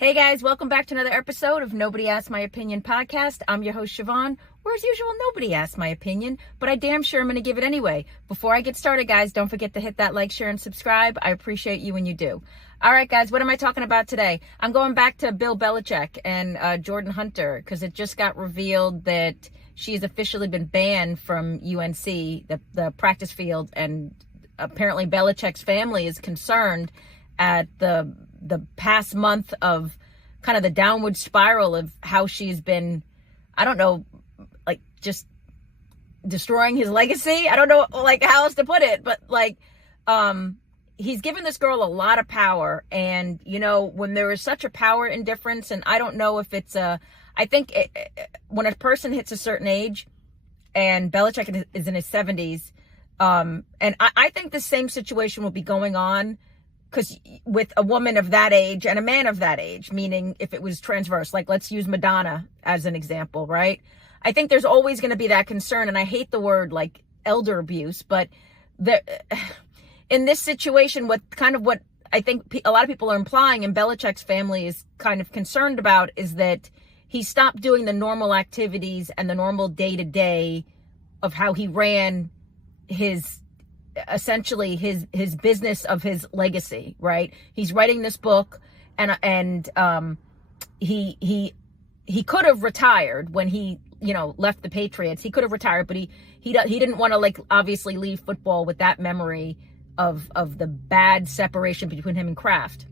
Hey guys, welcome back to another episode of Nobody Asked My Opinion podcast. I'm your host, Siobhan, where as usual, nobody asked my opinion, but I damn sure I'm going to give it anyway. Before I get started, guys, don't forget to hit that like, share, and subscribe. I appreciate you when you do. All right, guys, what am I talking about today? I'm going back to Bill Belichick and Jordan Hunter, because it just got revealed that she's officially been banned from UNC, the practice field, and apparently Belichick's family is concerned at the past month of kind of the downward spiral of how she's been, I don't know, like just destroying his legacy. I don't know like how else to put it, but he's given this girl a lot of power. And, you know, when there is such a power indifference, and I don't know if it's when a person hits a certain age, and Belichick is in his 70s, and I think the same situation will be going on, because with a woman of that age and a man of that age, meaning if it was transverse, like let's use Madonna as an example, right? I think there's always going to be that concern, and I hate the word like elder abuse, but in this situation, what I think a lot of people are implying, and Belichick's family is kind of concerned about, is that he stopped doing the normal activities and the normal day-to-day of how he ran essentially his business of his legacy, right? He's writing this book, and he could have retired when he, you know, left the Patriots. He could have retired, but he didn't want to, like, obviously leave football with that memory of the bad separation between him and Kraft.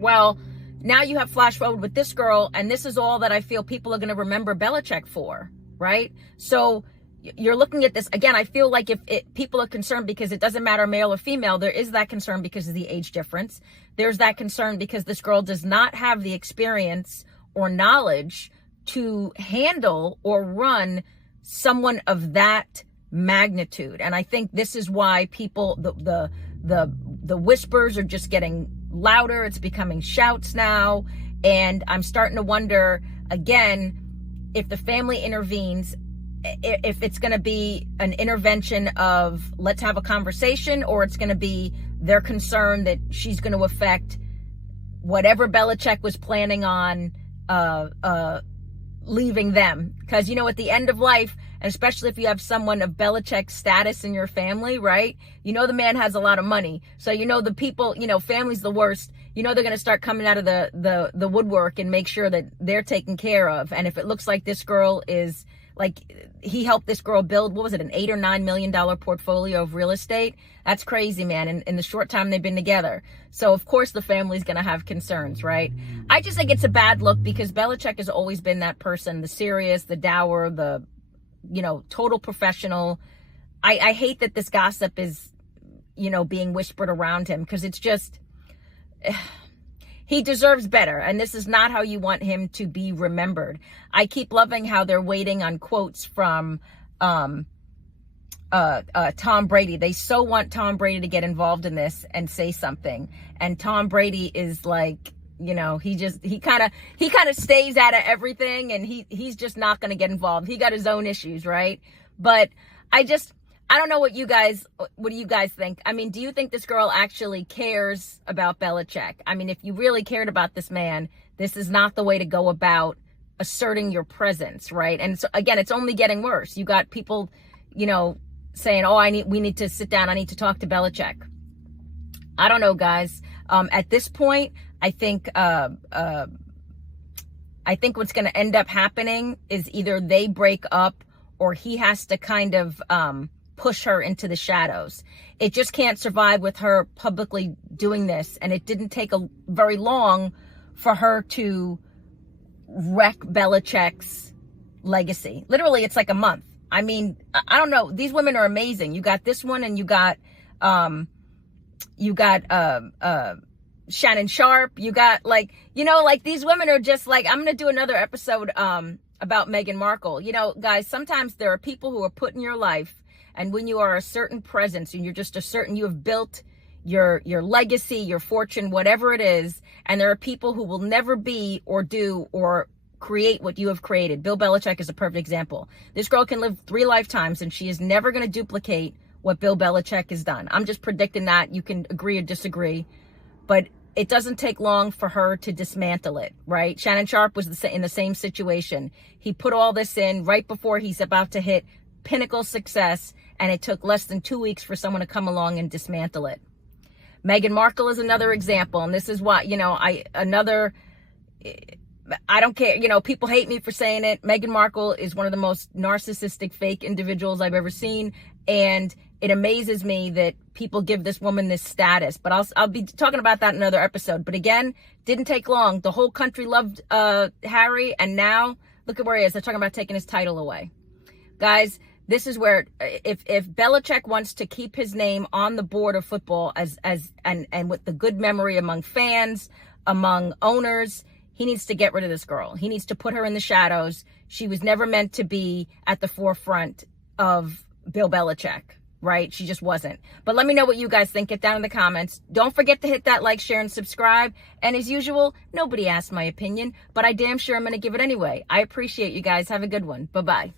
Well, now you have flash forward with this girl, and this is all that I feel people are going to remember Belichick for, right? So you're looking at this again. I feel like if people are concerned because it doesn't matter male or female, there is that concern because of the age difference. There's that concern because this girl does not have the experience or knowledge to handle or run someone of that magnitude. And I think this is why people, the whispers are just getting louder. It's becoming shouts now. And I'm starting to wonder again, if the family intervenes, if it's going to be an intervention of let's have a conversation, or it's going to be their concern that she's going to affect whatever Belichick was planning on leaving them. Because, you know, at the end of life, and especially if you have someone of Belichick's status in your family, right? You know, the man has a lot of money. So, you know, the people, you know, family's the worst. You know, they're going to start coming out of the woodwork and make sure that they're taken care of. And if it looks like this girl is, like, he helped this girl build, what was it, an $8 or $9 million portfolio of real estate? That's crazy, man, in the short time they've been together. So, of course, the family's going to have concerns, right? I just think it's a bad look because Belichick has always been that person, the serious, the dour, the, you know, total professional. I hate that this gossip is, you know, being whispered around him, because it's just, he deserves better, and this is not how you want him to be remembered. I keep loving how they're waiting on quotes from Tom Brady. They so want Tom Brady to get involved in this and say something, and Tom Brady is like, you know, he kind of stays out of everything, and he's just not going to get involved. He got his own issues, right? But I don't know what do you guys think? I mean, do you think this girl actually cares about Belichick? I mean, if you really cared about this man, this is not the way to go about asserting your presence, right? And so again, it's only getting worse. You got people, you know, saying, "Oh, we need to sit down. I need to talk to Belichick." I don't know, guys. At this point, I think what's going to end up happening is either they break up, or he has to kind of push her into the shadows. It just can't survive with her publicly doing this. And it didn't take very long for her to wreck Belichick's legacy. Literally, it's like a month. I mean, I don't know. These women are amazing. You got this one, and you got Shannon Sharp. You got, like, you know, like, these women are just like, I'm going to do another episode about Meghan Markle. You know, guys, sometimes there are people who are put in your life, and when you are a certain presence and you're just you have built your legacy, your fortune, whatever it is, and there are people who will never be or do or create what you have created. Bill Belichick is a perfect example. This girl can live 3 lifetimes, and she is never going to duplicate what Bill Belichick has done. I'm just predicting that. You can agree or disagree. But it doesn't take long for her to dismantle it, right? Shannon Sharp was in the same situation. He put all this in right before he's about to hit pinnacle success, and it took less than 2 weeks for someone to come along and dismantle it. Meghan Markle is another example, and this is why, I don't care, people hate me for saying it. Meghan Markle is one of the most narcissistic, fake individuals I've ever seen, and it amazes me that people give this woman this status. But I'll be talking about that in another episode. But again, didn't take long. The whole country loved Harry, and now look at where he is. They're talking about taking his title away. Guys, this is where if Belichick wants to keep his name on the board of football and with the good memory among fans, among owners, he needs to get rid of this girl. He needs to put her in the shadows. She was never meant to be at the forefront of Bill Belichick, right? She just wasn't. But let me know what you guys think. Get down in the comments. Don't forget to hit that like, share, and subscribe. And as usual, nobody asked my opinion, but I damn sure I'm going to give it anyway. I appreciate you guys. Have a good one. Bye-bye.